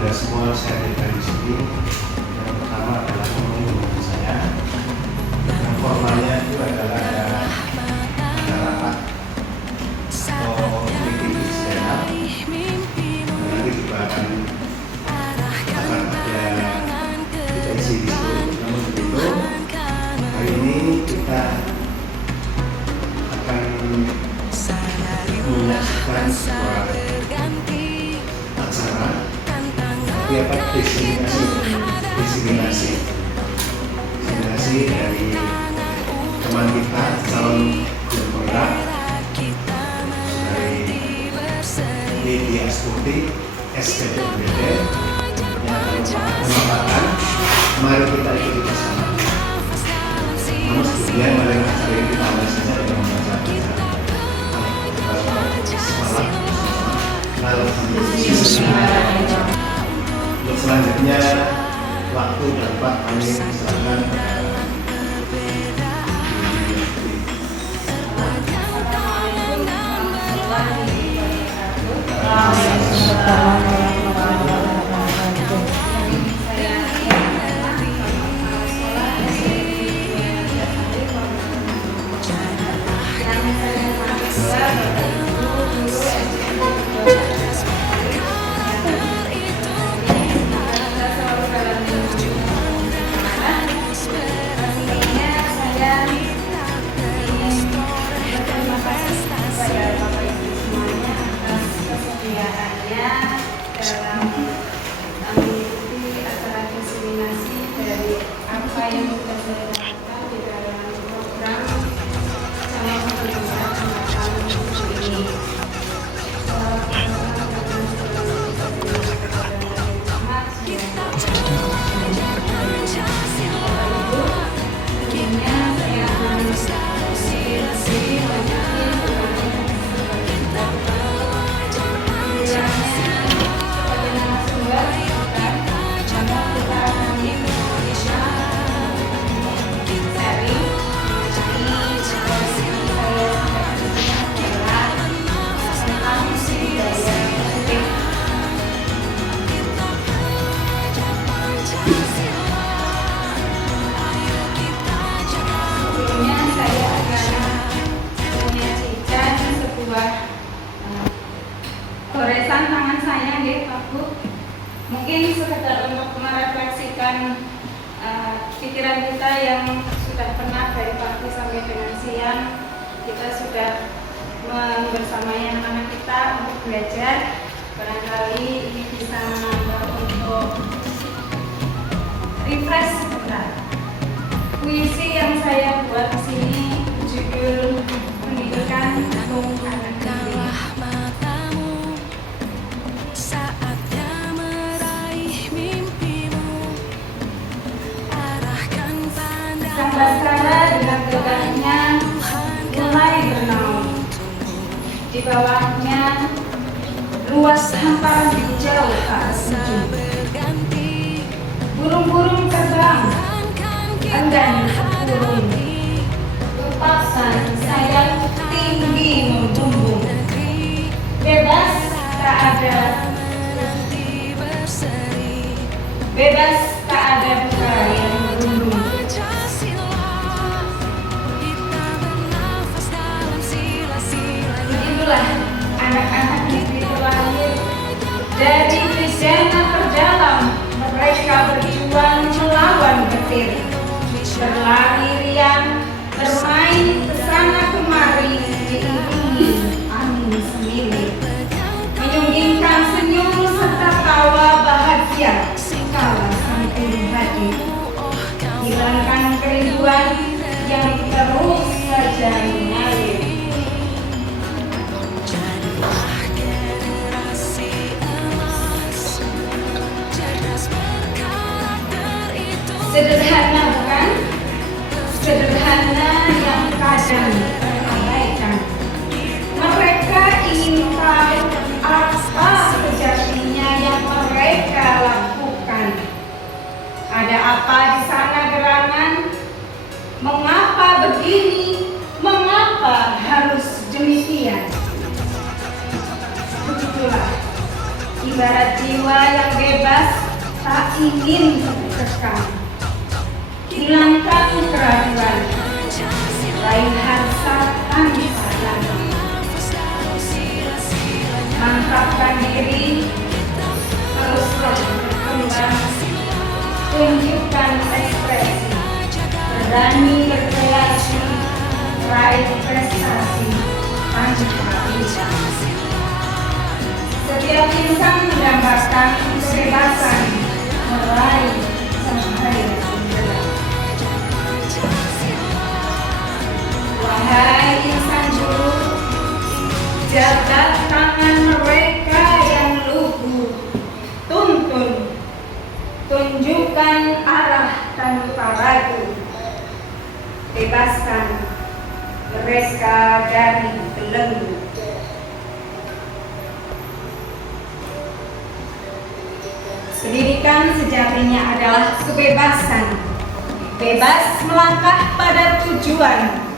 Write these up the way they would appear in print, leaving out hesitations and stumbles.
Anda semua saya hadirkan di sini. Yang pertama adalah pengumuman saya. Yang formalnya itu adalah ada rapat atau meeting istimewa. Nanti juga akan ada kita isi di situ. Namun begitu, hari ini kita akan menyaksikan sebuah acara destinasi dari teman kita calon guru penggerak dari media Astuti SPPBD yang merupakan mari kita ikuti bersama. Namun sebelumnya mari kita awali saja dengan membaca Alhamdulillah. Untuk selanjutnya waktu dan Pak kami silakan. Goresan tangan saya nggih Pak Bu. Mungkin sekedar untuk merefleksikan pikiran kita yang sudah penat dari pagi sampai dengan siang. Kita sudah membersamai anak-anak kita untuk belajar. Barangkali ini bisa menambah untuk refresh sebentar. Puisi yang saya buat di sini judul pendidikan untuk anak didik. Sang Baskara dengan gegahnya mulai bernaung. Di bawahnya luas hamparan hijau tak ujung. Burung-burung terbang enggan turun. Lepaskan sayap tinggi membumbung. Bebas tak ada, bebas tak ada duka yang merundung. Begitulah anak-anak negeri terlahir dari bejana terdalam. Mereka berjuang melawan petir, berlari riang, bermain kesana kemari, diiringi angin semilir, menyunggingkan senyum serta tawa bahagia kala sang ulu hati, hilangkan kerinduan yang terus saja mengalir. Sederhana bukan? Sederhana yang kadang terabaikan. Mereka ingin tahu apa sejatinya yang mereka lakukan. Ada apa di sana gerangan? Mengapa begini? Mengapa harus demikian? Begitulah ibarat jiwa jiwa yang bebas tak ingin terkekang. Hilangkan keraguan, raih harta tanpa ragu. Mantapkan diri, teruslah berkembang, tunjukkan ekspresi, berani berkreasi, raih prestasi tanpa hijab. Setiap insan mendambakan kebebasan meraih cahaya bulan. Wahai insan dulu, jaga tangan mereka yang lugu. Tuntun, tunjukkan arah tanpa ragu. Bebaskan mereka dari belenggu. Pendidikan sejatinya adalah kebebasan. Bebas melangkah pada tujuan.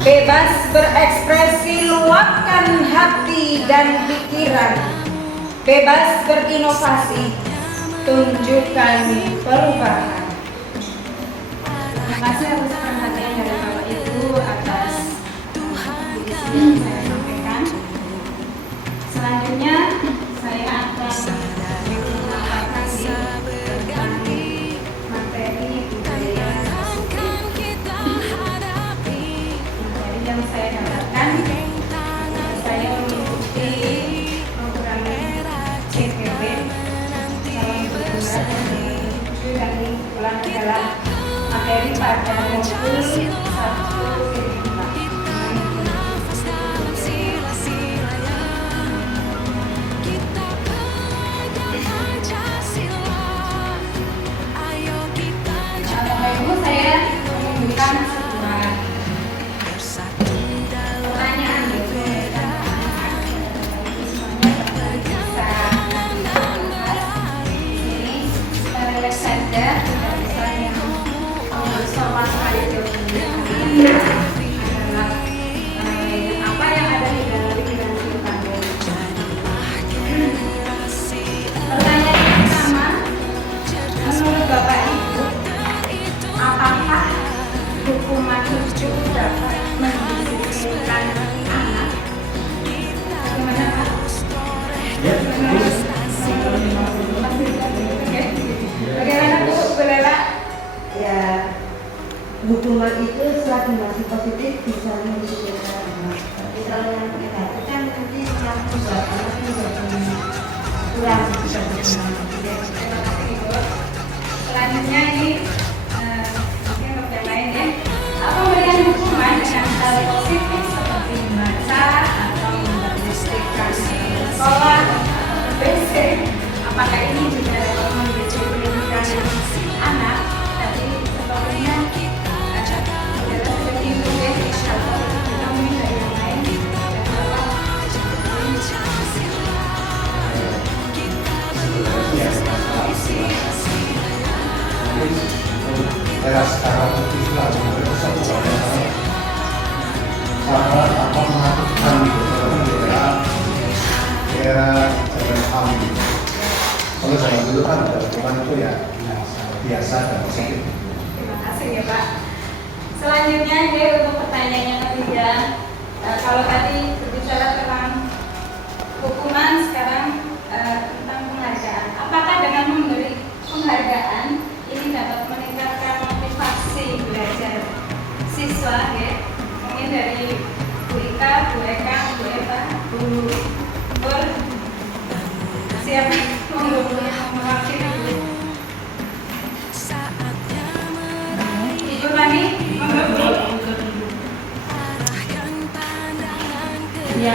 Bebas berekspresi, luapkan hati dan pikiran. Bebas berinovasi, tunjukkan perubahan. Terima kasih atas perhatian dari Bapak Ibu atas yang saya sampaikan. Selanjutnya saya akan menyampaikan tentang materi budaya yang saya dapatkan. Saya mengikuti program CPB calon gubernur dan kebetulan adalah materi pada modul 1 apa yang ada di dalam pikiran kita. Pertanyaan pertama, menurut Bapak Ibu, apakah hukuman itu dapat mendisiplinkan anak? Bagaimana Pak? Bagaimana Bu Lela? Ya, hukuman itu selagi masih positif bisa mendisiplinkan anak. Tapi kalau yang negatif kan nanti yang membuat anak menjadi kurang bisa berkembang. Selanjutnya ini mungkin pertanyaan lain ya. Apa pemberian hukuman dengan hal positif seperti membaca atau membersihkan sekolah, BC, apakah ini juga dapat mendisiplinkan anak? Tapi setelahnya adalah seperti itu ya, atau kita mungkin dari yang lain era sekarang itu lagi satu sama apa melakukan gitu era ham. Kalau zaman dulu kan hukuman itu ya biasa dan positif. Terima kasih ya Pak. Selanjutnya ini untuk pertanyaan yang ketiga. Kalau tadi berbicara tentang hukuman, sekarang tentang penghargaan. Apakah dengan memberi penghargaan ini dapat meningkatkan motivasi belajar siswa ya? Mungkin dari Bu Ika, Bu Eka, Bu Eva, Bu Pur, siapa mewakili Bu? Ibu Rani, monggo Bu. Ya,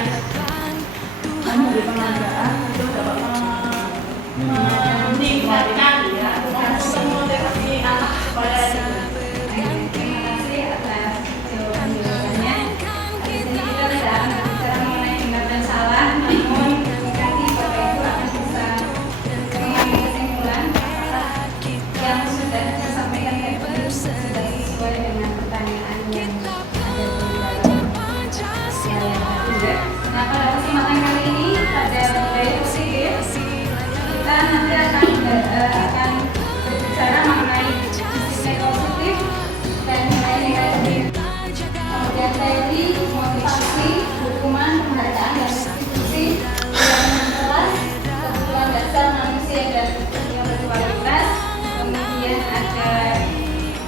kamu di penghargaan itu dapat meningkatkan ya, untuk memotivasi anak supaya Terima kasih atas jawaban-jawabannya. Di sini kita tidak akan berbicara mengenai benar dan salah, namun nanti Bapak Ibu akan bisa mengambil kesimpulan yang sudah saya sampaikan tadi sudah sesuai dengan pertanyaan yang ada di dalam layar tadi. Nah, pada kesempatan kali ini pada budaya positif kita nanti akan berbicara mengenai sisi positif dan nilai negatif. Kemudian teori, motivasi, hukuman, penghargaan dan restitusi, kelas, kebutuhan dasar manusia dan yang berkualitas. Kemudian ada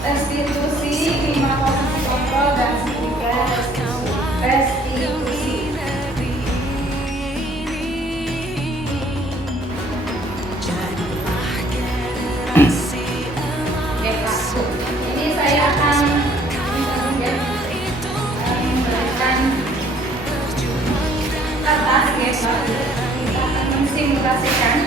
restitusi, 5 posisi kontrol dan 3 restitusi. Ini saya akan memberikan kertas kita akan mensimulasikan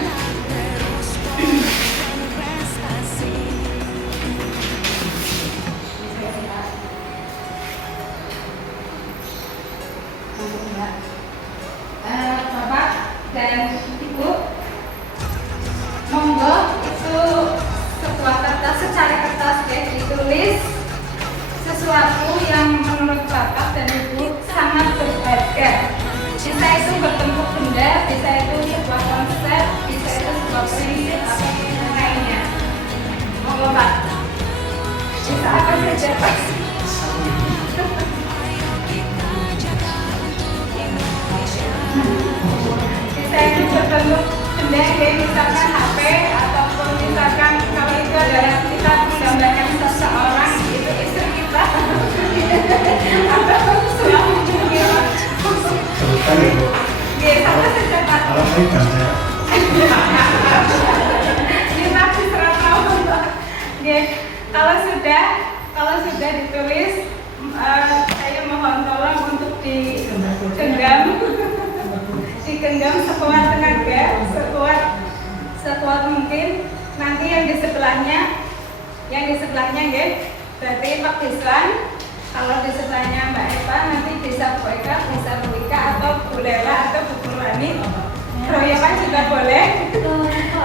Bapak dan Ibu, monggo itu sebuah kertas, secari kertas ditulis sesuatu yang menurut Bapak dan Ibu sangat berharga. Bisa itu berbentuk benda, bisa itu sebuah konsep, bisa itu sebuah prinsip atau yang lainnya. Monggo Pak. Bisa apa saja Pak? Bisa itu berbentuk benda, misalkan HP ataupun misalkan kalau itu adalah kita menggambarkan seseorang, itu istri kita atau suami kita. Sebutkan Ibu. Oke, sama saja Pak. Kalau saya saya. Ini masih serata Pak. Oke, kalau sudah ditulis, saya mohon tolong untuk digenggam sekuat tenaga, sekuat mungkin. Nanti yang di sebelahnya berarti Pak Biswan. Kalau di sebelahnya Mbak Eva, nanti bisa Bu Eka, bisa Bu Ika atau Bu Lela atau Bu Purwani. Royapan juga boleh.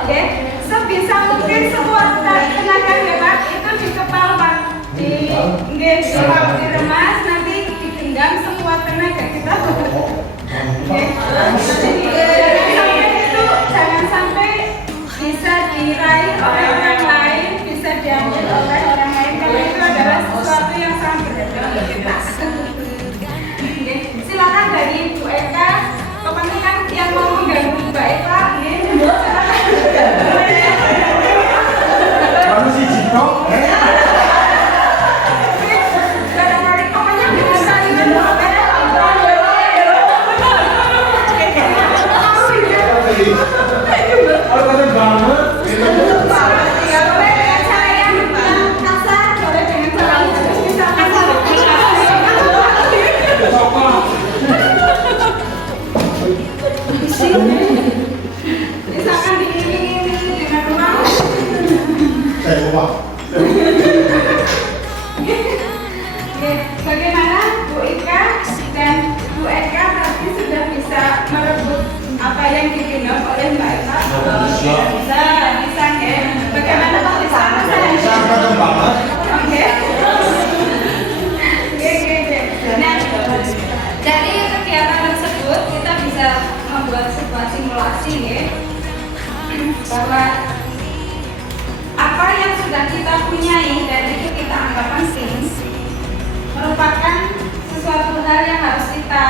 Oke, sebisa mungkin sekuat tenaga ya Pak, itu di kepala Pak, diremas, nanti digenggam sekuat tenaga kita. Jangan sampai bisa diraih oleh orang lain, bisa diambil oleh orang lain, karena itu adalah sesuatu yang sangat berharga untuk kita. Silakan dari Bu Eka, pokoknya kan yang mau mengganggu Mbak Eva, Kamu si Cito? pokoknya bisa dengan Kalau kata banget, misalkan diiringi dengan uang. saya ubah. Bagaimana Bu Ika dan Bu Eka tadi sudah bisa merebut apa yang digendong oleh Mbak Eva? Bisa ya. Bagaimana Pak bisa? Sangat banget. Oke. Nah, dari kegiatan tersebut kita bisa membuat sebuah simulasi ya, bahwa apa yang sudah kita punyai dan itu kita anggap penting merupakan sesuatu hal yang harus kita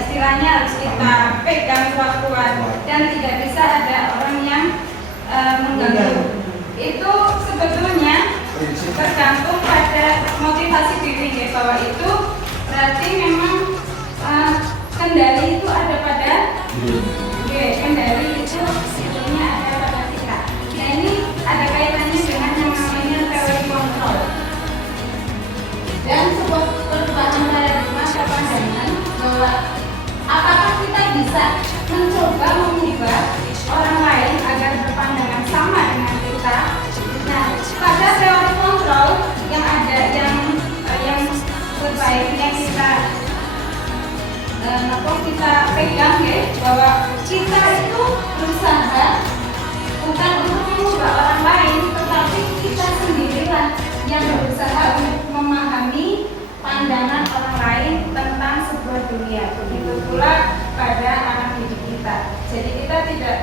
istilahnya harus kita pegang kuat-kuat dan tidak bisa ada orang yang mengganggu. Itu sebetulnya tergantung pada motivasi diri ya, bahwa itu berarti memang kendali itu ada pada kendali itu sebetulnya ada pada kita. Nah ini ada kaitannya dengan yang namanya teori kontrol dan sebuah perubahan paradigma atau pandangan bahwa apakah kita bisa mencoba mengubah orang lain agar berpandangan sama dengan kita. Nah, pada teori kontrol yang ada yang sebaiknya kita pegang ya, bahwa kita itu berusaha bukan untuk mengubah orang lain, tetapi kita sendirilah yang berusaha untuk memahami pandangan orang lain tentang sebuah dunia. Begitu pula pada anak didik kita. Jadi kita tidak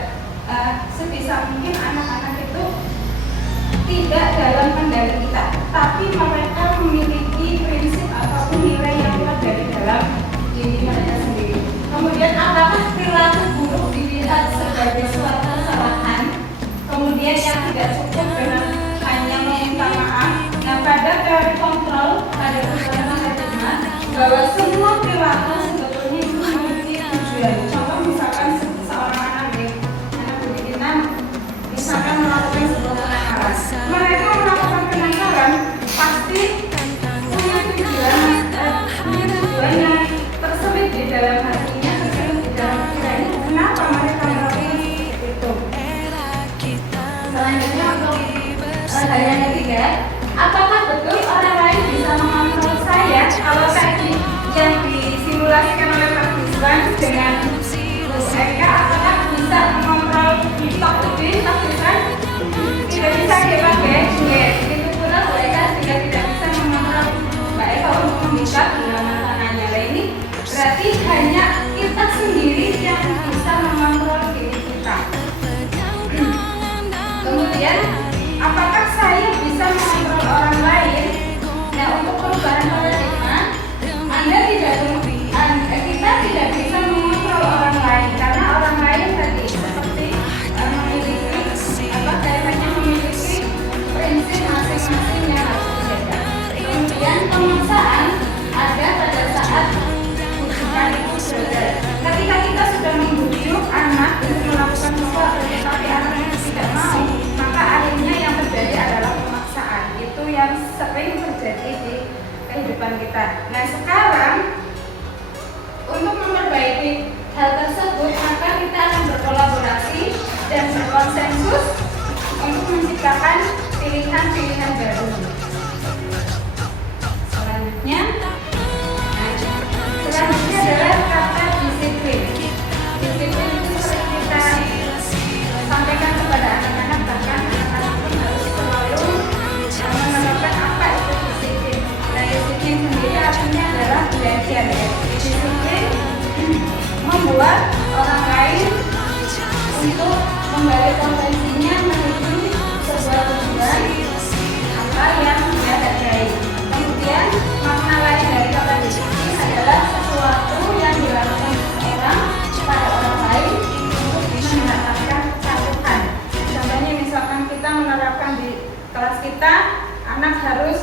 sebisa mungkin anak-anak itu tidak dalam kendali kita, tapi mereka memiliki prinsip ataupun nilai yang kuat dari dalam diri mereka sendiri. Kemudian apakah perilaku buruk dilihat sebagai suatu kesalahan, kemudian yang tidak cukup dengan hanya meminta maaf? Nah, pada teori kontrol ada paradigma bahwa semua perilaku sebetulnya itu memiliki tujuan. Contoh misalkan seorang anak didik kita misalkan melakukan sebuah kenakalan, mereka melakukan kenakalan pasti punya tujuan yang terselip di dalam hatinya, terselip di dalam pikirannya. Kenapa mereka melakukan seperti itu? Selanjutnya untuk hal yang ketiga, apakah betul orang lain bisa mengontrol saya? Kalau tadi yang disimulasikan oleh Pak Rizwan dengan mereka, apakah bisa mengontrol Pak Udin, Pak Rizwan? Tidak bisa dipakai, itu pula mereka tidak bisa mengontrol Mbak Eva untuk meminta genggaman tangannya. Nah, ini berarti hanya kita sendiri yang bisa mengontrol diri kita. Kemudian, apakah saya bisa mengontrol orang lain? Nah, untuk perubahan paradigma, kita tidak bisa mengontrol orang lain karena orang lain tadi seperti memiliki prinsip masing-masing yang harus dijaga. Kemudian pemaksaan ada pada saat bujukan itu gagal. Ketika kita sudah membujuk anak untuk melakukan sesuatu tetapi anaknya tidak mau, maka akhirnya yang terjadi adalah pemaksaan. Itu yang sering terjadi di kehidupan kita. Nah, sekarang untuk memperbaiki hal tersebut, maka kita akan berkolaborasi dan berkonsensus untuk menciptakan pilihan-pilihan baru. Selanjutnya adalah kata disiplin. Disiplin itu sering kita sampaikan kepada anak-anak, bahkan anak-anak pun harus selalu menerapkan apa itu disiplin. Nah, disiplin sendiri artinya adalah belajar. Disiplin membuat orang lain untuk kembali konvensinya menuju sebuah tujuan apa yang dia hargai. Kemudian makna lain dari kata disiplin adalah sesuatu yang dilakukan seseorang pada orang lain untuk bisa mendapatkan catatan. Contohnya misalkan kita menerapkan di kelas kita, anak harus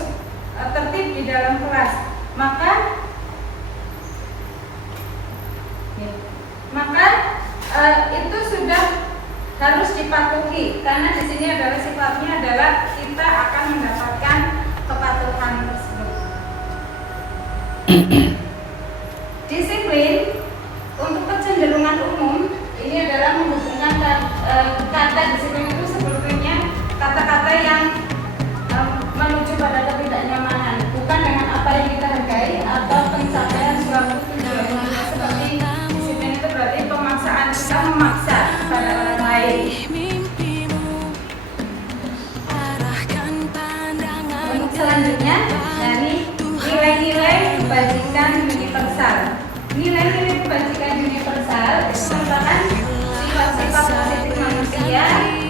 tertib di dalam kelas, maka itu sudah harus dipatuhi karena di sini adalah sifatnya adalah kita akan mendapatkan kepatuhan tersebut. Disiplin untuk kecenderungan umum ini adalah menghubungkan kata disiplin itu sebetulnya kata-kata yang menuju pada ketidaknyamanan, bukan dengan apa yang kita hargai atau pencapaian suatu tujuan. Seperti disiplin itu berarti pemaksaan, kita memaksa pada orang lain. Untuk selanjutnya dari nilai-nilai kebajikan universal. Nilai-nilai kebajikan universal itu merupakan sifat-sifat positif manusia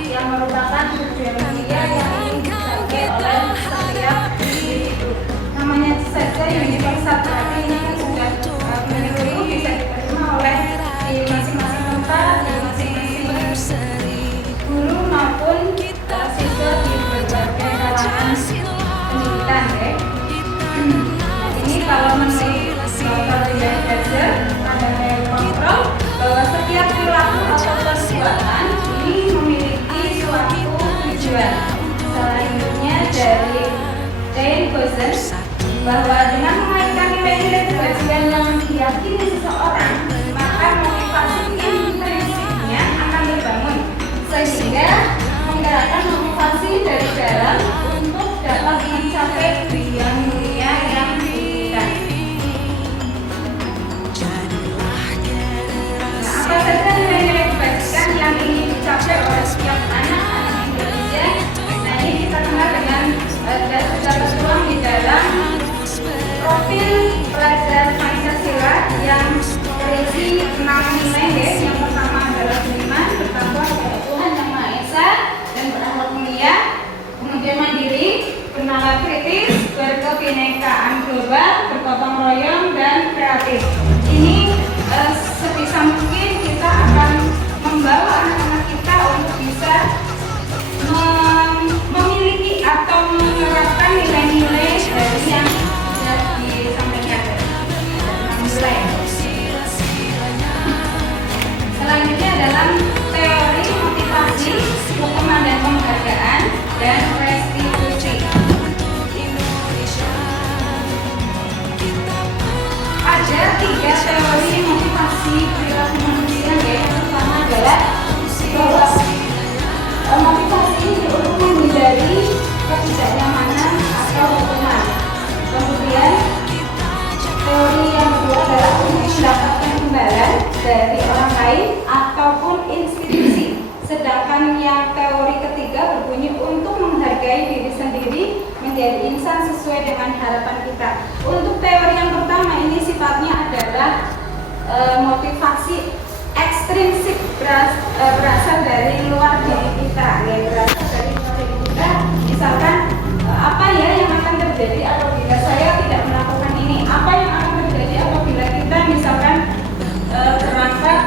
yang merupakan tujuan mulia yang ingin dicapai oleh setiap individu. Namanya saja universal, berarti ini kan sudah menyeluruh, bisa diterima oleh di masing-masing tempat, di masing-masing guru maupun siswa di berbagai kalangan pendidikan. Ini kalau menurut Dr. Rian Gazer ada nilai kontrol bahwa setiap perilaku atau perbuatan ini memiliki suatu tujuan. Selanjutnya dari Jane Gosen bahwa dengan mengaitkan nilai-nilai kebajikan yang diyakini seseorang, maka motivasi intrinsipnya akan terbangun sehingga menggerakkan motivasi dari dalam untuk dapat mencapai tujuan mulia yang diinginkan. Nah, apa saja nilai-nilai kebajikan yang ingin dicapai oleh royong dan kreatif. Ini sebisa mungkin kita akan membawa anak-anak kita untuk bisa memiliki atau menerapkan nilai-nilai dari yang sudah disampaikan mulai. Selanjutnya dalam teori motivasi, hukuman dan penghargaan, dan restitusi. Ada 3 teori motivasi perilaku manusia. Yang pertama adalah bahwa motivasi ini untuk menghindari ketidaknyamanan atau hukuman. Kemudian teori yang kedua adalah untuk mendapatkan imbalan dari orang lain ataupun institusi. Sedangkan yang teori ketiga berbunyi untuk menghargai diri sendiri, menjadi insan sesuai dengan harapan kita. Untuk teori yang pertama ini sifatnya adalah motivasi ekstrinsik, berasal dari luar diri kita, ya, berasal dari luar diri kita. Misalkan apa ya yang akan terjadi apabila saya tidak melakukan ini? Apa yang akan terjadi apabila kita misalkan berangkat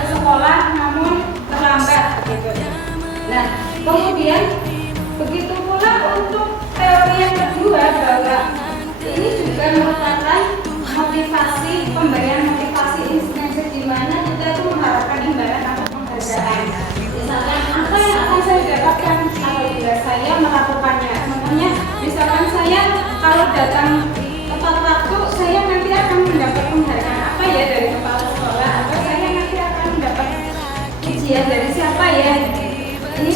ke sekolah namun terlambat gitu. Nah, kemudian begitu pula untuk teori yang kedua bahwa ini juga merupakan motivasi, pemberian motivasi intrinsik di mana kita itu mengharapkan imbalan atau penghargaan. Misalkan apa yang akan saya dapatkan apabila saya melakukannya. Contohnya, misalkan saya kalau datang tepat waktu, saya nanti akan mendapat penghargaan apa ya dari kepala sekolah, atau saya nanti akan mendapat pujian dari siapa ya. Ini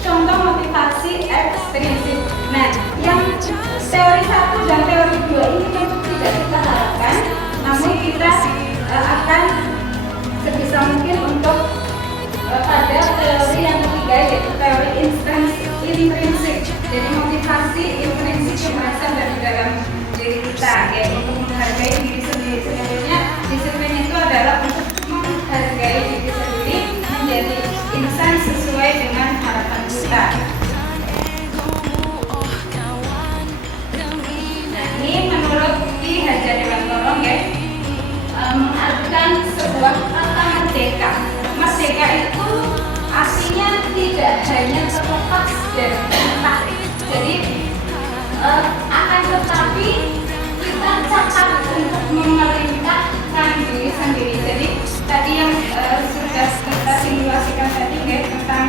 contoh motivasi ekstrinsik. Nah, yang teori 1 dan teori 2 ini tentu tidak kita harapkan, namun kita akan sebisa mungkin untuk pada teori yang ketiga, yaitu teori intrinsik. Jadi motivasi intrinsik yang berasal dari dalam diri kita, yaitu untuk menghargai diri sendiri. Sebenarnya disiplin itu adalah untuk menghargai diri sendiri, menjadi insan sesuai dengan harapan kita. Nah, ini menurut Ki Hajar Dewantara ya, mengartikan sebuah kata merdeka. Merdeka itu artinya tidak hanya terlepas dari perintah. Jadi akan tetapi kita cakap untuk memerintahkan diri sendiri. Jadi tadi yang sudah kita simulasikan tadi ya, tentang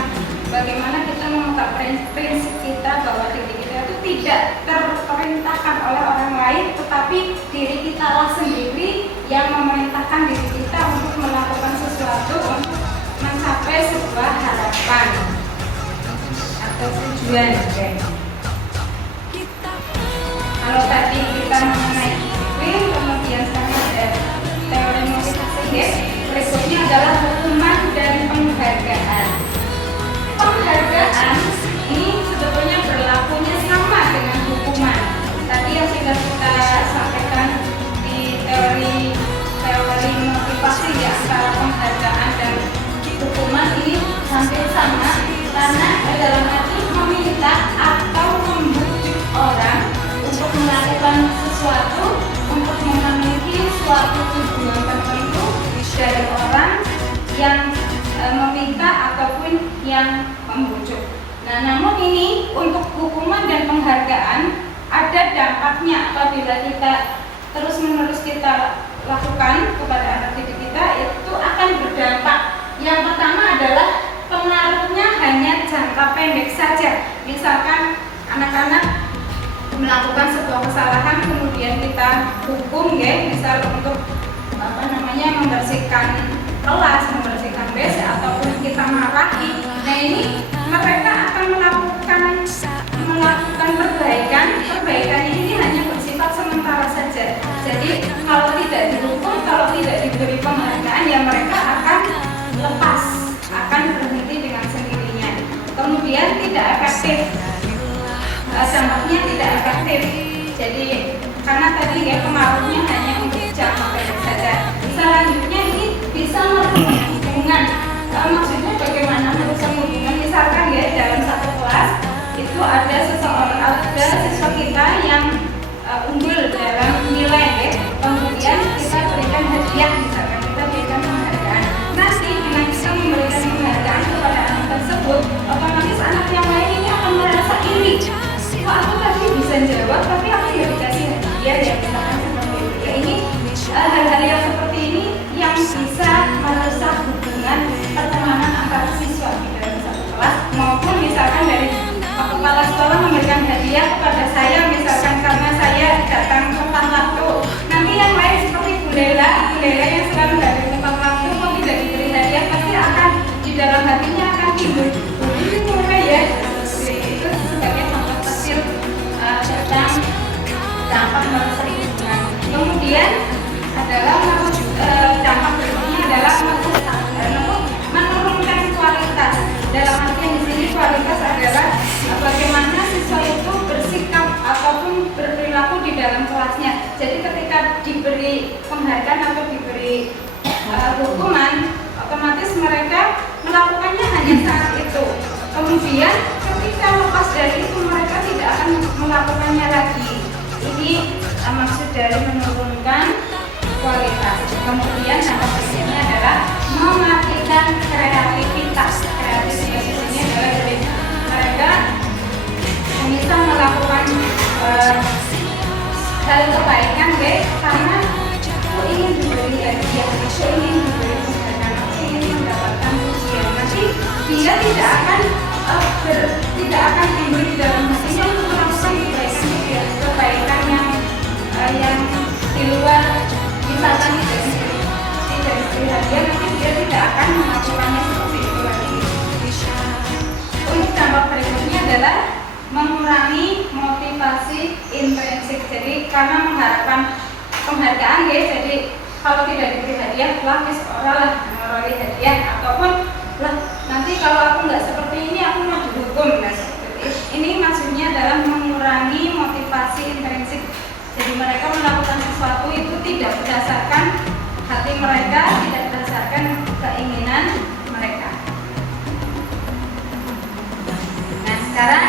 bagaimana kita memegang prinsip kita bahwa diri kita itu tidak terperintahkan oleh orang lain, tetapi diri kita lah sendiri yang memerintahkan diri kita untuk melakukan sesuatu untuk mencapai sebuah harapan atau tujuan. Kalau tadi kita mengenai disiplin, kemudian sekarang ada teori motivasi ya. Berikutnya adalah hukuman dan penghargaan. Penghargaan ini sebetulnya berlakunya sama dengan hukuman. Tadi yang sudah kita sampaikan di teori motivasi ya, antara penghargaan dan hukuman ini hampir sama, karena dalam arti meminta atau membujuk orang untuk melakukan sesuatu, untuk memenuhi suatu tujuan tertentu dari orang yang meminta ataupun yang membujuk. Nah, namun ini untuk hukuman dan penghargaan ada dampaknya apabila kita terus-menerus kita lakukan kepada anak didik kita, itu akan berdampak. Yang pertama adalah pengaruhnya hanya jangka pendek saja. Misalkan anak-anak melakukan sebuah kesalahan, kemudian kita hukum ya, misal untuk membersihkan kelas, membersihkan WC, ataupun kita marahi. Nah, ini mereka akan melakukan perbaikan. Perbaikan ini hanya bersifat sementara saja. Jadi kalau tidak dihukum, kalau tidak diberi penghargaan, ya mereka akan lepas, akan berhenti dengan sendirinya. Kemudian tidak efektif, dampaknya tidak efektif. Jadi karena tadi ya pengaruhnya hanya untuk jangka pendek saja. Selanjutnya ini bisa merusak hubungan. Maksudnya bagaimana merusak hubungan? Misalkan ya dalam satu kelas itu ada siswa kita yang unggul ini mulai ya. Itu sebagai contoh kecil tentang dampak merusak lingkungan. Kemudian adalah dampak berikutnya adalah menurunkan kualitas. Dalam artian di sini kualitas adalah bagaimana siswa itu bersikap ataupun berperilaku di dalam kelasnya. Jadi ketika diberi penghargaan atau diberi hukuman, otomatis mereka melakukannya hanya saat itu. Kemudian ketika lepas dari itu mereka tidak akan melakukannya lagi. Ini maksud dari menurunkan kualitas. Kemudian dampak berikutnya adalah mematikan kreativitas. Kreativitas ini adalah dari mereka bisa melakukan hal kebaikan karena aku ingin diberi hadiah, aku ingin diberi penghargaan, aku ingin mendapatkan pujian. Nanti dia tidak akan timbul di dalam hatinya untuk melakukan kebaikan yang di luar misalkan tidak diberi hadiah, nanti dia tidak akan melakukannya seperti itu lagi. Untuk dampak berikutnya adalah mengurangi motivasi intrinsik. Jadi karena mengharapkan penghargaan ya, jadi kalau tidak diberi hadiah lah mengelola hadiah, ataupun lah nanti kalau aku nggak seperti ini aku mau dihukum. Nah, ini maksudnya adalah mengurangi motivasi intrinsik. Jadi mereka melakukan sesuatu itu tidak berdasarkan hati mereka, tidak berdasarkan keinginan mereka. Nah sekarang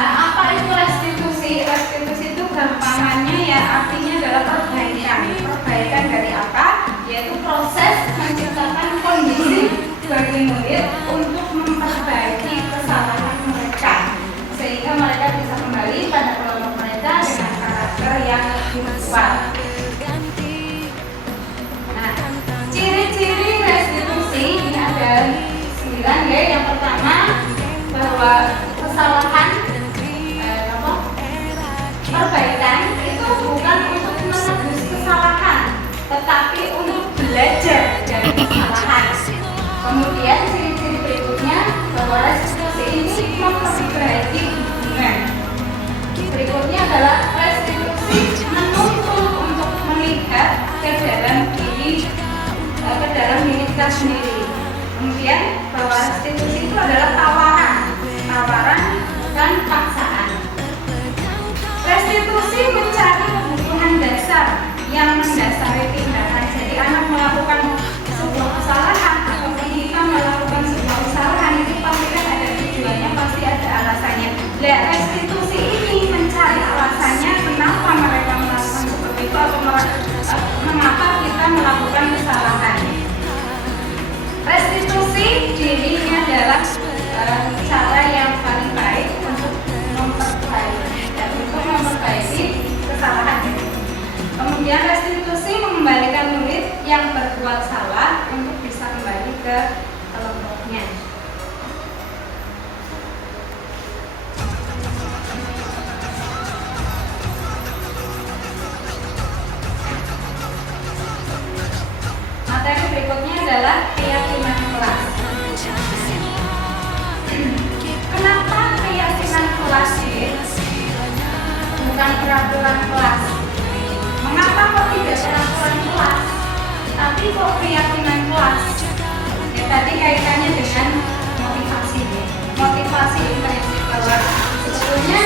apa itu restitusi? Restitusi itu gampangannya ya artinya adalah perbaikan. Perbaikan dari apa? Yaitu proses menciptakan kondisi bagi murid untuk memperbaiki kesalahan mereka sehingga mereka bisa kembali pada kelompok mereka dengan karakter yang lebih kuat. Nah, ciri-ciri restitusi ini ada 9 ya. Yang pertama bahwa kesalahan perbaikan itu bukan untuk menebus kesalahan, tetapi untuk belajar dari kesalahan. Kemudian ciri-ciri berikutnya bahwa restitusi ini memperbaiki hubungan. Berikutnya adalah restitusi menuntut untuk melihat ke dalam diri kita sendiri. Kemudian bahwa restitusi itu adalah tawaran dan paksaan. Restitusi mencari kebutuhan dasar yang mendasari tindakan. Jadi anak melakukan sebuah kesalahan ataupun kita melakukan sebuah kesalahan itu pasti kan ada tujuannya, pasti ada alasannya. Nah, restitusi ini mencari alasannya kenapa mereka melakukan seperti itu atau mengapa kita melakukan kesalahan. Restitusi dirinya adalah cara yang paling baik untuk memperbaiki kesalahan. Kemudian restitusi mengembalikan murid yang berbuat salah untuk bisa kembali ke kelompoknya. Materi berikutnya adalah keyakinan kelas. Kenapa keyakinan kelas bukan peraturan kelas? Mengapa kok tidak peraturan kelas, tapi kok keyakinan kelas? Ya, tadi kaitannya dengan motivasi intrinsik bahwa sebetulnya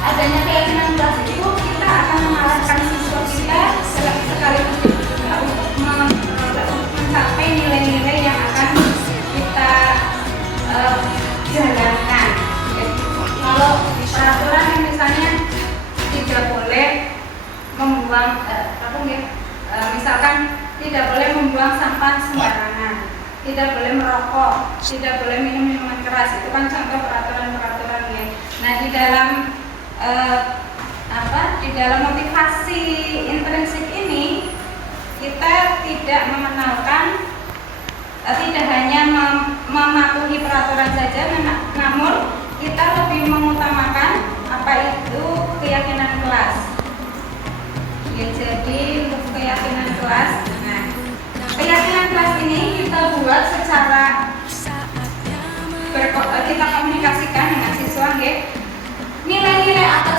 adanya keyakinan kelas itu kita akan mengarahkan siswa kita sekaligus juga untuk mencapai nilai-nilai yang akan kita jalankan. Kalau peraturan yang misalnya tidak boleh membuang misalkan tidak boleh membuang sampah sembarangan, tidak boleh merokok, tidak boleh minum minuman keras, itu kan contoh peraturan-peraturannya. Nah di dalam motivasi intrinsik ini kita tidak mengenalkan, tidak hanya mematuhi peraturan saja, namun kita lebih mengutamakan apa itu keyakinan kelas. Ya, jadi untuk keyakinan kelas, keyakinan kelas ini kita buat secara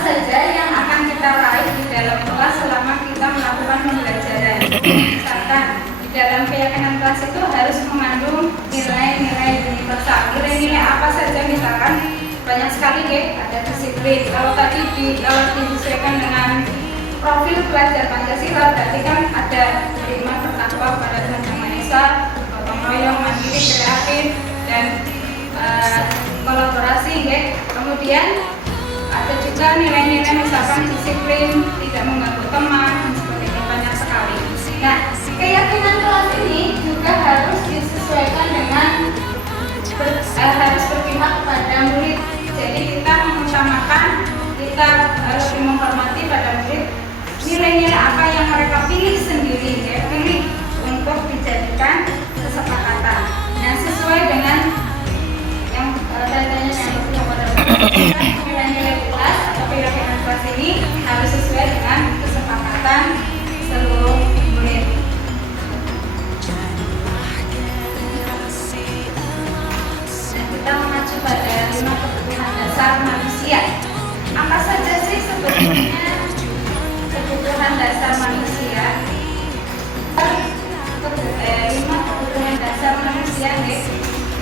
saja yang akan kita raih di dalam kelas selama kita melakukan pembelajaran. Misalkan di dalam keyakinan kelas itu harus mengandung nilai-nilai universal. Nilai-nilai apa saja, misalkan banyak sekali deh, ada disiplin. Kalau tadi disesuaikan dengan profil pelajar Pancasila, berarti kan ada beriman bertakwa pada Tuhan Yang Maha Esa, gotong royong, mandiri, kreatif, dan kolaborasi, deh. Kemudian ada juga nilai-nilai misalkan disiplin, tidak mengganggu teman, dan sebagainya, banyak sekali. Nah, keyakinan kelas ini juga harus disesuaikan dengan harus berpihak kepada murid. Jadi kita mengutamakan, kita lebih menghormati pada murid, nilai-nilai apa yang mereka pilih sendiri, ya, pilih untuk dijadikan kesepakatan. Nah, sesuai dengan yang tanya nilai-nilai kelas atau keyakinan kelas ini harus sesuai dengan kesepakatan seluruh murid. Kita mengacu pada 5 kebutuhan dasar manusia. Apa saja sih sebetulnya kebutuhan dasar manusia? 5 kebutuhan dasar manusia, nih.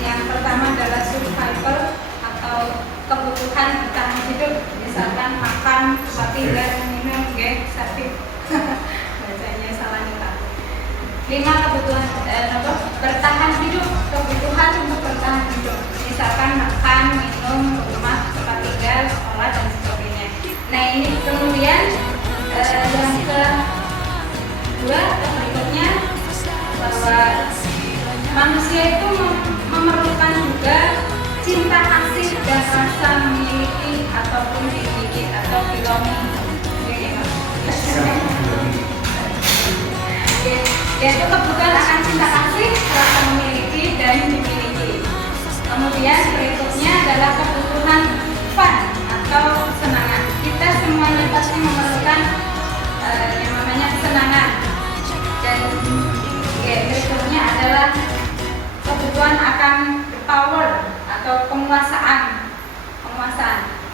Yang pertama adalah survival atau kebutuhan bertahan hidup, misalkan makan, tempat tinggal, minum, sakit. Bacanya salah nih. 5 kebutuhan bertahan hidup, kebutuhan untuk bertahan hidup, misalkan makan, minum, rumah, tempat tinggal, sekolah, dan sebagainya. Nah, ini kemudian yang kedua berikutnya, bahwa manusia itu memerlukan juga cinta kasih dan rasa memiliki ataupun dimiliki atau belonging. Yaitu kebutuhan akan cinta kasih, rasa memiliki, dan dimiliki. Kemudian berikutnya adalah kebutuhan fun atau kesenangan. Kita semuanya pasti memerlukan yang namanya kesenangan. Dan berikutnya adalah kebutuhan akan power atau penguasaan.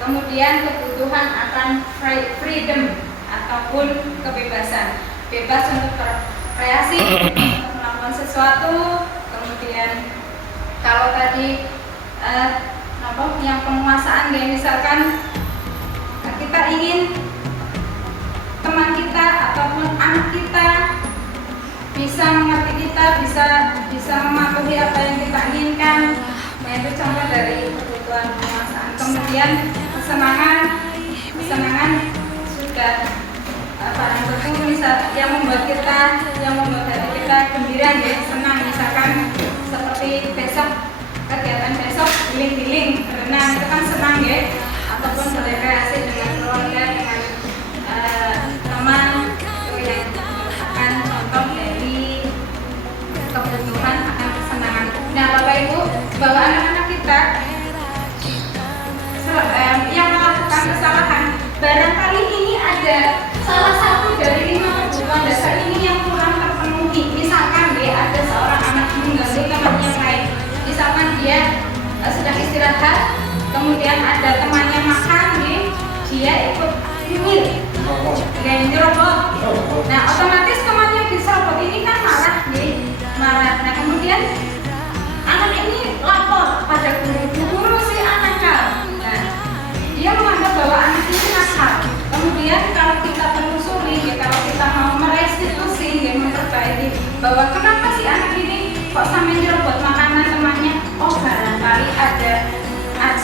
Kemudian kebutuhan akan freedom ataupun kebebasan, bebas untuk berkreasi, untuk melakukan sesuatu. Kemudian kalau tadi yang penguasaan, ya, misalkan kita ingin teman kita ataupun anak kita bisa mengerti kita, bisa mematuhi apa yang kita inginkan. Nah, itu contoh dari kebutuhan penguasaan. Kemudian kesenangan sudah barang tentu yang membuat hati kita gembira, ya, senang. Misalkan seperti kegiatan besok healing, berenang, itu kan senang, ya. Ataupun berrekreasi dengan keluarga, dengan teman, itu yang merupakan contoh dari kebutuhan akan kesenangan. Nah, Bapak Ibu, bahwa anak-anak kita yang melakukan kesalahan, barangkali ini ada salah satu dari 5 kebutuhan dasar ini yang kurang terpenuhi. Misalkan ada seorang anak mengganggu teman yang lain, misalkan dia sedang istirahat, kemudian ada temannya makan, dia ikut nyemil, nyerobot. Nah, otomatis temannya diserobot ini kan marah. Nah, kemudian anak ini lapor pada guru si anak nakal. Nah, dia menganggap bahwa anak ini nakal. Kemudian kalau kita telusuri, kalau kita mau merestitusi, memperbaiki bahwa kenapa si anak ini kok sampai nyerobot makanan temannya? Oh, barangkali ada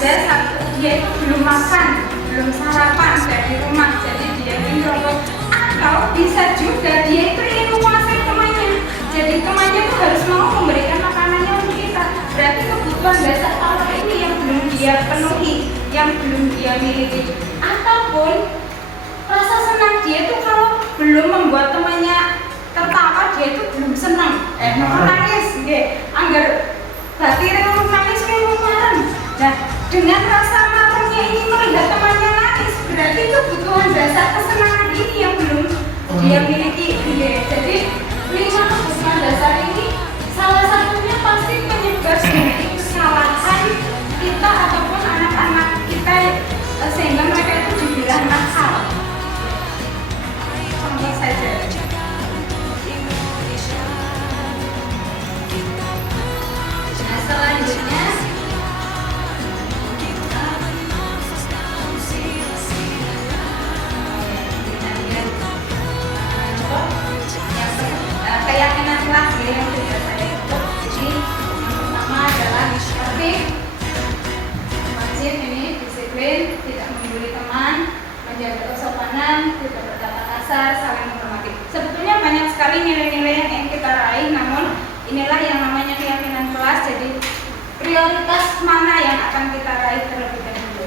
satu, dia itu belum makan, belum sarapan dari rumah, jadi dia nyerobot. Atau bisa juga dia itu ingin menguasai temannya, jadi temannya itu harus mau memberikan makanannya untuk kita. Berarti kebutuhan dasar power ini yang belum dia penuhi, yang belum dia miliki. Ataupun rasa senang dia itu kalau belum membuat temannya tertawa, dia itu belum senang, menangis, anggar batirnya nangis marah. Nah, dengan rasa marahnya ini melihat temannya nangis, berarti itu kebutuhan dasar kesenangan ini yang belum dia miliki. Jadi 5 kebutuhan dasar ini salah satunya pasti penyebab dari kesalahan kita ataupun anak-anak kita, sehingga mereka itu dibilang belajar, saling menghormati. Sebetulnya banyak sekali nilai-nilai yang ingin kita raih, namun inilah yang namanya keyakinan kelas. Jadi prioritas mana yang akan kita raih terlebih dahulu.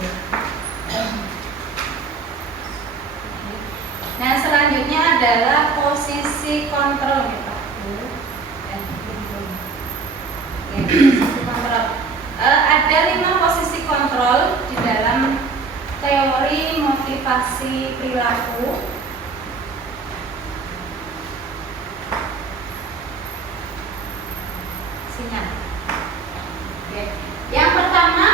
Nah, selanjutnya adalah posisi kontrol, ya Pak. Posisi kontrol. Ada 5 posisi kontrol di dalam teori motivasi perilaku. Sinyal. Oke. Yang pertama,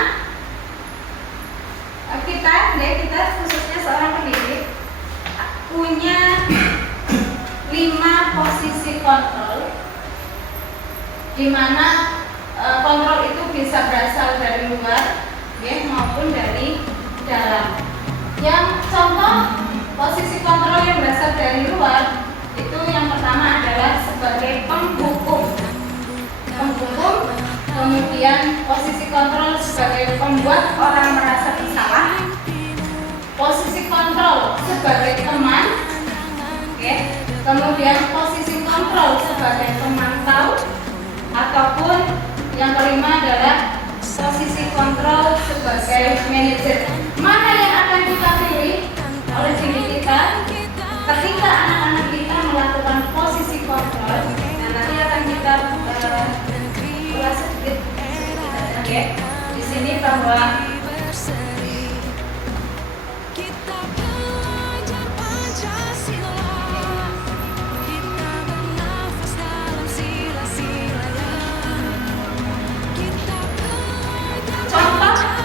kita khususnya seorang pendidik punya 5 posisi kontrol, di mana kontrol itu bisa berasal dari luar, ya, maupun dari dalam. Yang contoh posisi kontrol yang berasal dari luar itu yang pertama adalah sebagai penghukum, kemudian posisi kontrol sebagai pembuat orang merasa bersalah, posisi kontrol sebagai teman, oke, kemudian posisi kontrol sebagai pemantau, ataupun yang kelima adalah posisi kontrol sebagai manajer. Mana yang akan kita pilih oleh diri kita ketika anak-anak kita melakukan posisi kontrol? Nah, nanti akan kita ulas sedikit, oke. Di sini bahwa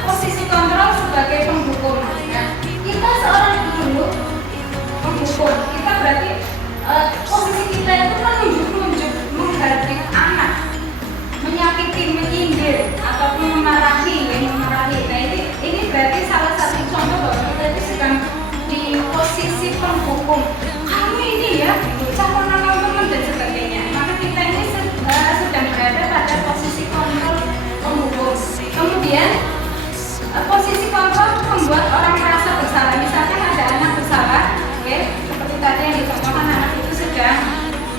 posisi kontrol sebagai penghukum. Nah, kita seorang guru penghukum, kita berarti posisi kita itu menunjuk menghardik anak, menyakiti, menyindir, ataupun memarahi. Nah, ini berarti salah satu contoh bahwa kita itu sedang di posisi penghukum. Kamu ini ya, calon teman dan sebagainya. Maka kita ini sedang berada pada posisi kontrol penghukum. Kemudian posisi kontrol membuat orang merasa bersalah. Misalkan ada anak bersalah, ya, seperti tadi yang dicontohkan, anak itu sedang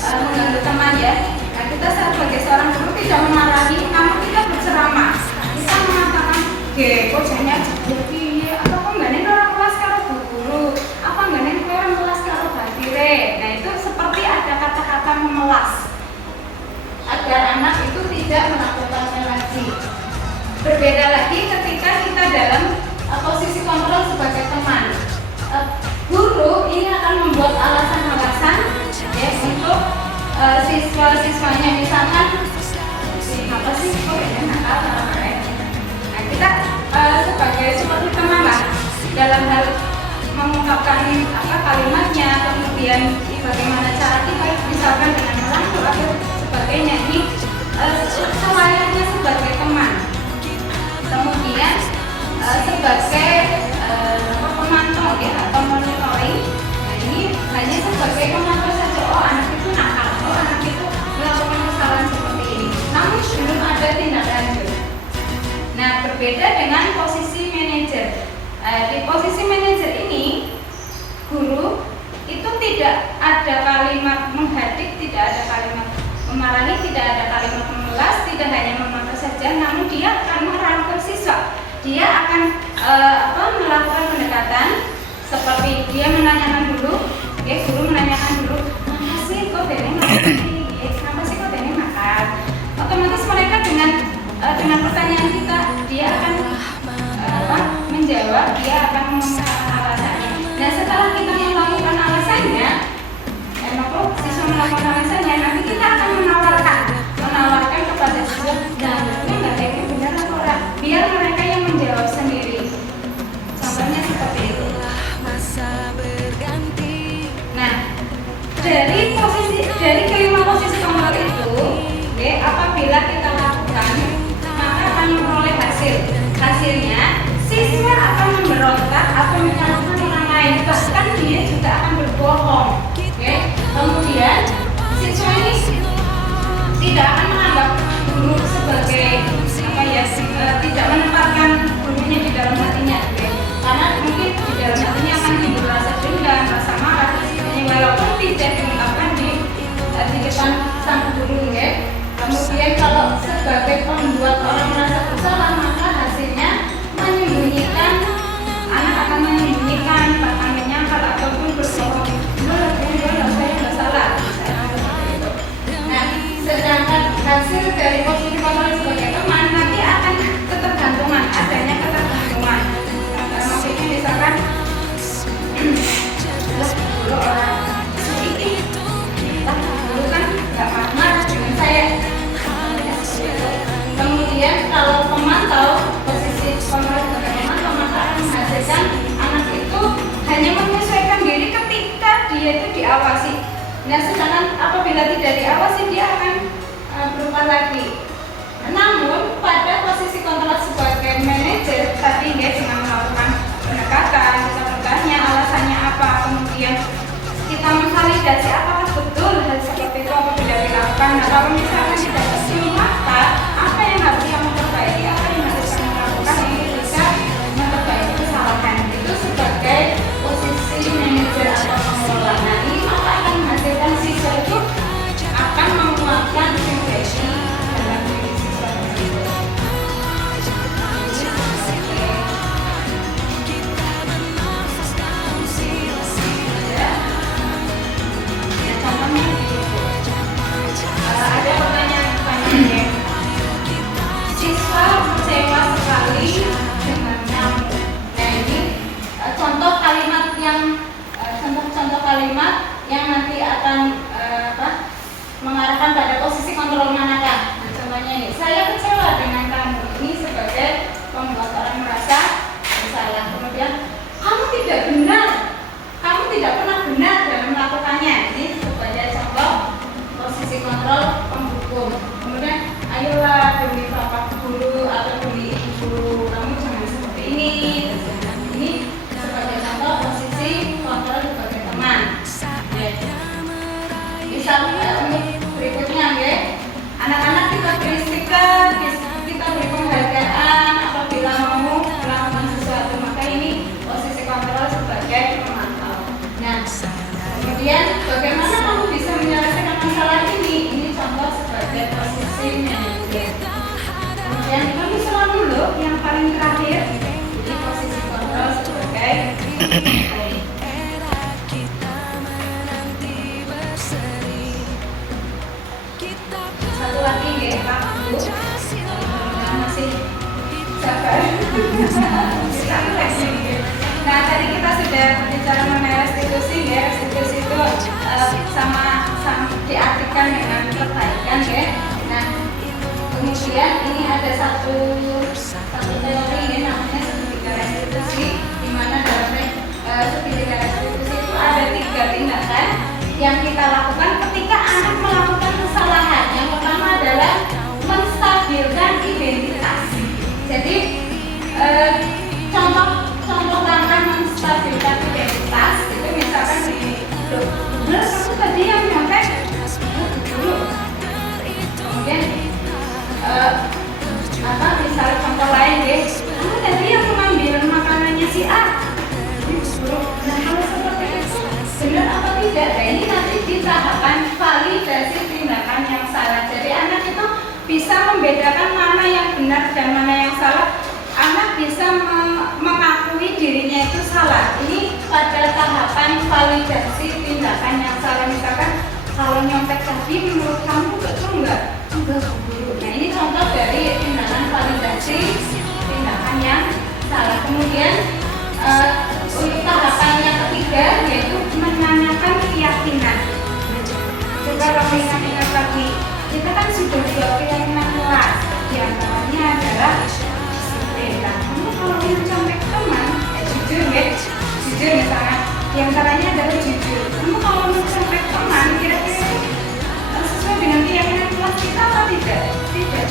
mengganggu teman, ya. Nah, kita sebagai seorang guru tidak memarahi, namun kita berceramah. Kita mengatakan, kok jadinya jadi atau kok nggak nih orang kelas karo bu guru, apa nggak nih orang kelas karo batire. Nah, itu seperti ada kata-kata memelas agar anak itu tidak melakukannya lagi. Berbeda lagi ketika kita dalam posisi kontrol sebagai teman. Guru ini akan membuat alasan-alasan, ya, untuk siswa-siswanya. Misalkan apa sih kok ini nakal. Nah, kita sebagai seperti teman lah dalam hal mengungkapkan kalimatnya, kemudian bagaimana cara kita, misalkan dengan merangkul atau sebagainya. Ini selayaknya sebagai teman. Kemudian sebagai pemantau, ya, atau monitoring. Nah, ini hanya sebagai pemantau saja. Oh, anak itu nakal, oh, anak itu melakukan kesalahan seperti ini, namun belum ada tindak lanjut. Nah, berbeda dengan posisi manajer. Di posisi manajer ini, guru itu tidak ada kalimat menghardik, tidak ada kalimat memarahi, tidak ada kalimat memelas, tidak hanya memantau saja, namun dia akan merangkul siswa. Dia akan melakukan pendekatan seperti dia menanyakan dulu, ya, guru menanyakan dulu, kenapa sih kok dene kenapa sih kok dene makan? Otomatis mereka dengan pertanyaan kita, dia akan menjawab, dia akan mengungkapkan alasannya. Nah, setelah kita melakukan alasannya, siswa melakukan alasannya, nanti kita akan menawarkan kepada siswa, nah, ini nggak kayaknya benar atau enggak, biar mereka yang menjawab sendiri. Contohnya seperti itu. Nah, dari kelima posisi kontrol itu, apabila kita lakukan, maka akan memperoleh hasil apa sih dia akan berubah lagi. Namun pada posisi kontrol sebagai manajer tadi dia dengan melakukan penegakan, kita bertanya alasannya apa, kemudian kita memvalidasi apakah betul hal seperti itu apabila dilakukan. Nah, kalau misalkan tidak sesuai, maka apa yang harus kamu perbaiki, apa yang harus kamu lakukan ini bisa memperbaiki kesalahan. Itu sebagai posisi manajer atau pengelola. Nah, ini maka akan menghasilkan siswa itu akan menguatkan pribadi dalam diri siswa tersebut. Ada pertanyaan-pertanyaannya. Siswa kecewa sekali dengan kamu. Nah, ini contoh kalimat yang nanti akan mengarahkan pada posisi kontrol manakah. Nah, contohnya ini, saya kecewa dengan kamu. Ini sebagai membuat orang merasa bersalah. Kemudian, kamu tidak benar. Kamu tidak pernah benar dalam melakukannya. Ini sebagai contoh posisi kontrol penghukum. Kemudian, ayolah demi bapak guru atau demi ibu guru, kamu jangan seperti ini. Ini sebagai contoh posisi kontrol sebagai teman. Misal untuk berikutnya, anak-anak kita beri stiker, kita beri penghargaan apabila mau melakukan sesuatu, maka ini posisi kontrol sebagai pemantau. Nah, kemudian bagaimana kamu bisa menyelesaikan masalah ini? Ini contoh sebagai posisi manajer. Kemudian kami selalu yang paling terakhir, ini posisi kontrol sebagai satu lagi ya Pak Bu, masih sabar. Nah, tadi kita sudah bicara mengenai restitusi ya. Restitusi itu sama diartikan dengan perbaikan ya. Nah, kemudian ini ada satu teori ini namanya segitiga restitusi, di mana dalam segitiga restitusi itu ada 3 tindakan yang kita lakukan ketika anak melakukan kesalahan. Yang pertama adalah menstabilkan identitas. Jadi contoh langkah menstabilkan identitas itu misalkan begini, bener kamu tadi yang nyontek dulu. Kemudian misalnya contoh lain deh, kamu tadi yang mengambil makanannya si A. Nah, kalau seperti itu benar apa tidak? Nah, ini nanti di tahapan validasi tindakan yang salah. Jadi anak itu bisa membedakan mana yang benar dan mana yang salah. Anak bisa mengakui dirinya itu salah. Ini pada tahapan validasi tindakan yang salah. Misalkan kalau nyontek tadi menurut kamu betul enggak? Enggak guru. Nah, ini contoh dari tindakan validasi tindakan yang salah. Kemudian untuk tahapan yang ketiga yaitu menanyakan keyakinan. Coba kalau ingat-ingat lagi, kita kan sudah 2 keyakinan kelas. Di antaranya adalah disiplin. Kamu kalau ingin contek teman, jujur ya, jujur misalnya. Di antaranya adalah jujur. Kamu kalau ingin contek teman, kira-kira sesuai dengan keyakinan kelas kita atau tidak? Tidak.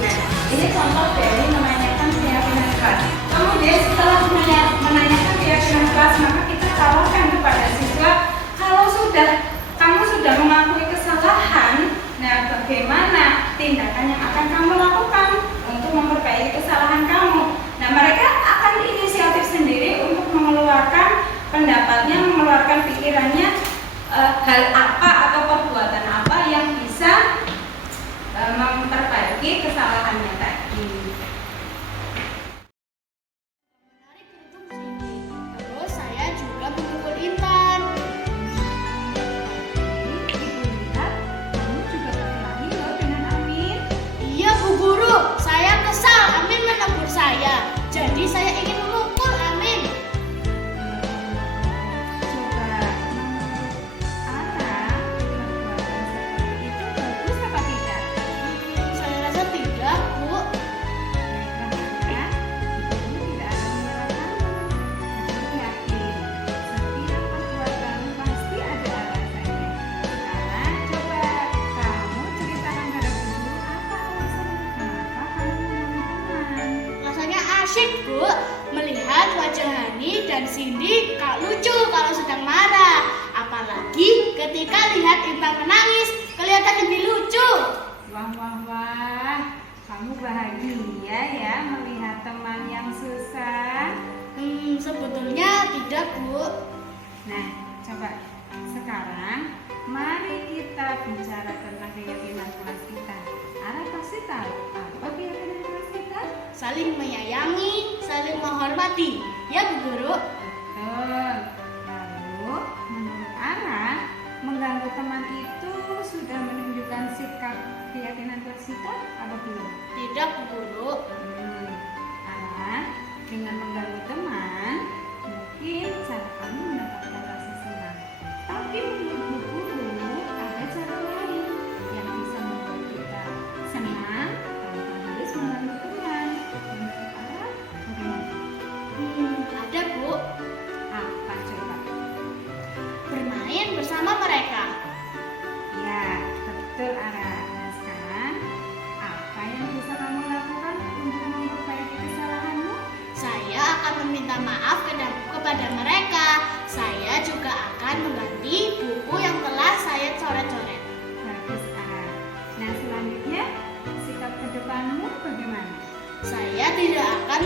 Nah, ini contoh dari menanyakan keyakinan kelas. Kemudian setelah menanyakan keyakinan kelas, maka kita tawarkan kepada siswa, kalau kamu sudah mengakui kesalahan, nah bagaimana tindakan yang akan kamu lakukan untuk memperbaiki kesalahan kamu? Nah, mereka akan inisiatif sendiri untuk mengeluarkan pendapatnya, mengeluarkan pikirannya, hal apa atau perbuatan apa yang bisa memperbaiki kesalahannya tadi. Terus saya juga memukul Intan. Kamu juga berkelahi loh dengan Amin. Iya Bu Guru, saya kesal Amin menegur saya. Jadi saya ingin memukul Amin. Coba anak perbuatan seperti itu bagus apa tidak? Saya rasa tidak, Bu. Bu, melihat wajah Hani dan Cindy lucu kalau sedang marah. Apalagi ketika lihat Intan menangis, kelihatan lebih lucu. Wah, wah, wah. Kamu bahagia ya melihat teman yang susah? Sebetulnya tidak, Bu. Nah, coba sekarang mari kita bicara tentang keyakinan kelas kita. Ara pasti tahu apa keyakinan kelas kita? Saling menyayangi, saling menghormati. Ya, Bu Guru. Betul. Lalu, menurut Ara, mengganggu teman itu sudah menunjukkan sikap keyakinan kelas kita apa belum? Tidak, Bu Guru. Ara, dengan mengganggu teman, mungkin cara kamu mendapatkan rasa senang. Tapi menurut Bu Guru, ada cara lain yang bisa membuat kita senang tanpa harus mengganggu teman. Menurut Ara, bagaimana? Ada, Bu. Apa coba? Bermain bersama mereka. Ya, betul Ara. Nah, sekarang apa yang bisa kamu lakukan untuk memperbaiki kesalahanmu? Saya akan meminta maaf kepada mereka. Saya juga akan mengganti buku yang telah saya coret-coret. Bagus Ara. Nah, selanjutnya sikap ke depanmu bagaimana? Saya tidak akan